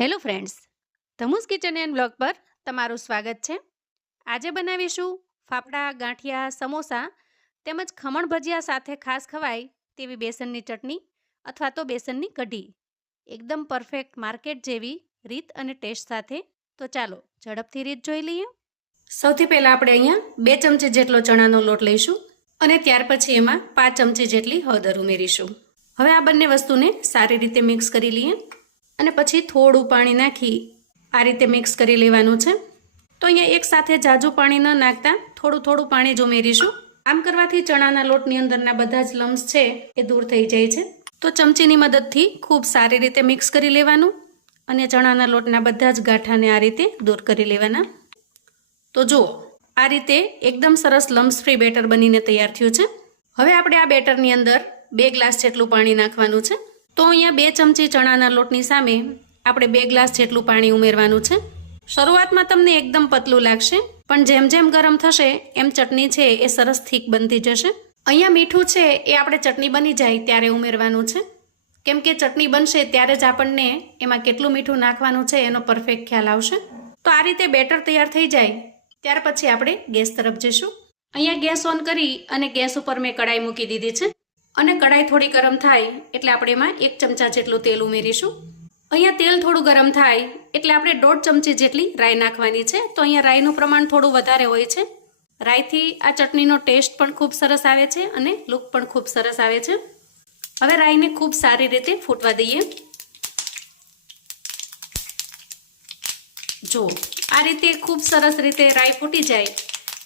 Hello friends ધમુસ kitchen and blog પર તમારું સ્વાગત છે. આજે બનાવીશું ફાફડા, ગાંઠિયા, સમોસા તેમજ ખમણ ભજીયા સાથે ખાસ ખવાય તેવી બેસનની ચટણી અથવા તો બેસનની કઢી. એકદમ પરફેક્ટ માર્કેટ જેવી રીત અને ટેસ્ટ સાથે. તો ચાલો ઝડપથી રીત જોઈ લઈએ. સૌથી પહેલાં આપણે અહીંયા બે ચમચી જેટલો ચણાનો લોટ લઈશું અને ત્યાર પછી એમાં પાંચ ચમચી જેટલી હળદર ઉમેરીશું. હવે આ બંને વસ્તુને સારી રીતે મિક્સ કરી લઈએ. અને પછી થોડું પાણી નાખી આ રીતે મિક્સ કરી લેવાનું છે. તો અહીંયા એકસાથે જાજુ પાણી ન નાખતા થોડું થોડું પાણી જ ઉમેરીશું. આમ કરવાથી ચણાના લોટની અંદરના બધા જ લમ્સ છે એ દૂર થઈ જાય છે. તો ચમચીની મદદથી ખૂબ સારી રીતે મિક્સ કરી લેવાનું અને ચણાના લોટના બધા જ ગાંઠાને આ રીતે દૂર કરી લેવાના. તો જુઓ, આ રીતે એકદમ સરસ લમ્સ ફ્રી બેટર બનીને તૈયાર થયું છે. હવે આપણે આ બેટરની અંદર બે ગ્લાસ જેટલું પાણી નાખવાનું છે. તો અહીંયા બે ચમચી ચણાના લોટની સામે આપણે બે ગ્લાસ જેટલું પાણી ઉમેરવાનું છે. શરૂઆતમાં તમને એકદમ પતલું લાગશે, પણ જેમ જેમ ગરમ થશે, એમ ચટણી છે એ સરસ થીક બનતી જશે. અહીંયા મીઠું છે એ આપણે ચટણી બની જાય ત્યારે ઉમેરવાનું છે. કેમ કે ચટણી બનશે ત્યારે જ આપણને એમાં કેટલું મીઠું નાખવાનું છે એનો પરફેક્ટ ખ્યાલ આવશે. તો આ રીતે બેટર તૈયાર થઈ જાય, ત્યાર પછી આપણે ગેસ તરફ જઈશું. અહીંયા ગેસ ઓન કરી અને ગેસ ઉપર મેં કડાઈ મૂકી દીધી છે. અને કડાઈ થોડી ગરમ થાય એટલે આપણે એમાં એક ચમચા જેટલું તેલ ઉમેરીશું. અહીંયા તેલ થોડું ગરમ થાય એટલે આપણે દોઢ ચમચી જેટલી રાઈ નાખવાની છે. તો અહીંયા રાઈનું પ્રમાણ થોડું વધારે હોય છે. રાઈથી આ ચટણીનો ટેસ્ટ પણ ખૂબ સરસ આવે છે અને લુક પણ ખૂબ સરસ આવે છે. હવે રાઈને ખૂબ સારી રીતે ફૂટવા દઈએ. જો, આ રીતે ખૂબ સરસ રીતે રાઈ ફૂટી જાય.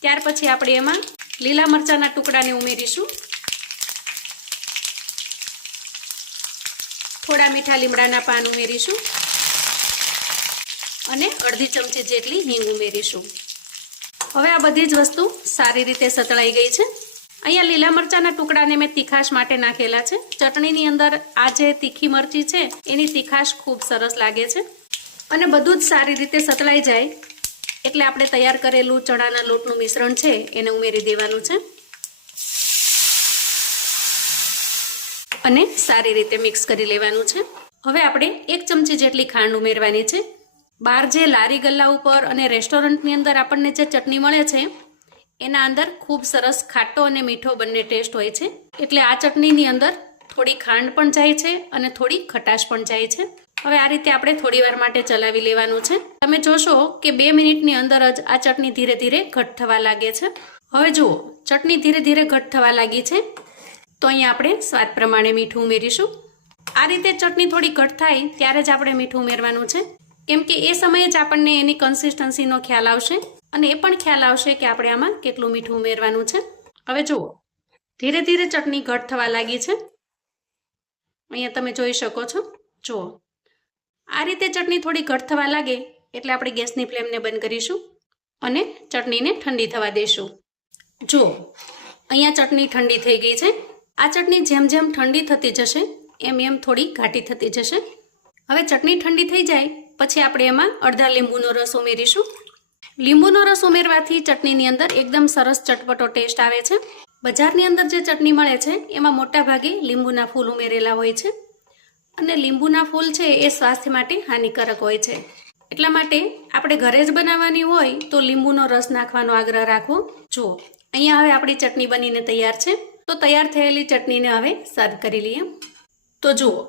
ત્યાર પછી આપણે એમાં લીલા મરચાંના ટુકડાને ઉમેરીશું. થોડા મીઠા લીમડાના પાન ઉમેરીશું અને અડધી ચમચી જેટલી હિંગ ઉમેરીશું. હવે આ બધી જ વસ્તુ સારી રીતે સતળાઈ ગઈ છે. અહીંયા લીલા મરચાંના ટુકડાને મેં તીખાશ માટે નાખેલા છે. ચટણીની અંદર આ જે તીખી મરચી છે, એની તીખાશ ખૂબ સરસ લાગે છે. અને બધું જ સારી રીતે સતળાઈ જાય, એટલે આપણે તૈયાર કરેલું ચણાના લોટનું મિશ્રણ છે, એને ઉમેરી દેવાનું છે. અને સારી રીતે મિક્સ કરી લેવાનું છે. હવે આપણે એક ચમચી જેટલી ખાંડ ઉમેરવાની છે. બહાર જે લારી ગલ્લા ઉપર અને રેસ્ટોરન્ટની અંદર આપણને જે ચટણી મળે છે, એના અંદર ખૂબ સરસ ખાટો અને મીઠો બંને ટેસ્ટ હોય છે. એટલે આ ચટણીની અંદર થોડી ખાંડ પણ જાય છે અને થોડી ખટાશ પણ જાય છે. હવે આ રીતે આપણે થોડીવાર માટે ચલાવી લેવાનું છે. તમે જોશો કે બે મિનિટની અંદર જ આ ચટણી ધીરે ધીરે ઘટ થવા લાગે છે. હવે જુઓ, ચટણી ધીરે ધીરે ઘટ થવા લાગી છે. તો અહીંયા આપણે સ્વાદ પ્રમાણે મીઠું ઉમેરીશું. આ રીતે ચટણી થોડી ઘટ થાય ત્યારે જ આપણે મીઠું ઉમેરવાનું છે. કેમ કે એ સમયે જ આપણને એની કન્સિસ્ટન્સીનો ખ્યાલ આવશે અને એ પણ ખ્યાલ આવશે કે આપણે આમાં કેટલું મીઠું ઉમેરવાનું છે. હવે જુઓ, ધીરે ધીરે ચટણી ઘટ થવા લાગી છે. અહીંયા તમે જોઈ શકો છો. જુઓ, આ રીતે ચટણી થોડી ઘટ થવા લાગે એટલે આપણે ગેસની ફ્લેમને બંધ કરીશું અને ચટણીને ઠંડી થવા દઈશું જુઓ, અહીંયા ચટણી ઠંડી થઈ ગઈ છે. આ ચટણી જેમ જેમ ઠંડી થતી જશે, એમ એમ થોડી ઘાટી થતી જશે. હવે ચટણી ઠંડી થઈ જાય, પછી આપણે એમાં અડધા લીંબુનો રસ ઉમેરીશું. લીંબુનો રસ ઉમેરવાથી ચટણીની અંદર એકદમ સરસ ચટપટો ટેસ્ટ આવે છે. બજારની અંદર જે ચટણી મળે છે, એમાં મોટા ભાગે લીંબુના ફૂલ ઉમેરેલા હોય છે. અને લીંબુના ફૂલ છે, એ સ્વાસ્થ્ય માટે હાનિકારક હોય છે. એટલા માટે આપણે ઘરે જ બનાવવાની હોય તો લીંબુનો રસ નાખવાનો આગ્રહ રાખવો. જુઓ, અહીંયા હવે આપણી ચટણી બનીને તૈયાર છે. તો તૈયાર થયેલી ચટણીને હવે સર્વ કરી લઈએ. તો જુઓ,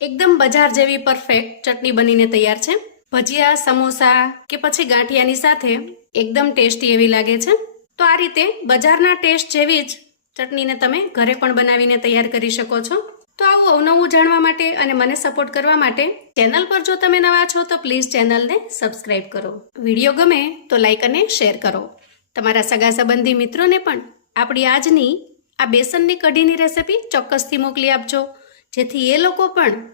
એકદમ બજાર જેવી પરફેક્ટ ચટણી બનીને તૈયાર છે. ભજીયા, સમોસા કે પછી ગાંઠિયાની સાથે એકદમ ટેસ્ટી એવી લાગે છે. તો આ રીતે બજારના ટેસ્ટ જેવી જ ચટણીને તમે ઘરે પણ બનાવીને તૈયાર કરી શકો છો. તો આવું અવનવું જાણવા માટે અને મને સપોર્ટ કરવા માટે ચેનલ પર જો તમે નવા છો તો પ્લીઝ ચેનલને સબસ્ક્રાઇબ કરો. વીડિયો ગમે તો લાઈક અને શેર કરો. તમારા સગા સંબંધી મિત્રોને પણ આપણી આજની આ બેસનની કઢીની રેસિપી ચોક્કસથી મોકલી આપજો. જેથી એ લોકો પણ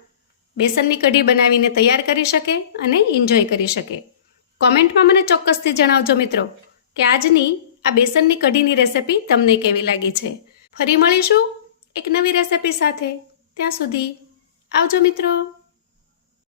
બેસનની કઢી બનાવીને તૈયાર કરી શકે અને એન્જોય કરી શકે. કોમેન્ટમાં મને ચોક્કસથી જણાવજો મિત્રો, કે આજની આ બેસનની કઢીની રેસિપી તમને કેવી લાગી છે? ફરી મળીશું એક નવી રેસિપી સાથે. ત્યાં સુધી આવજો મિત્રો.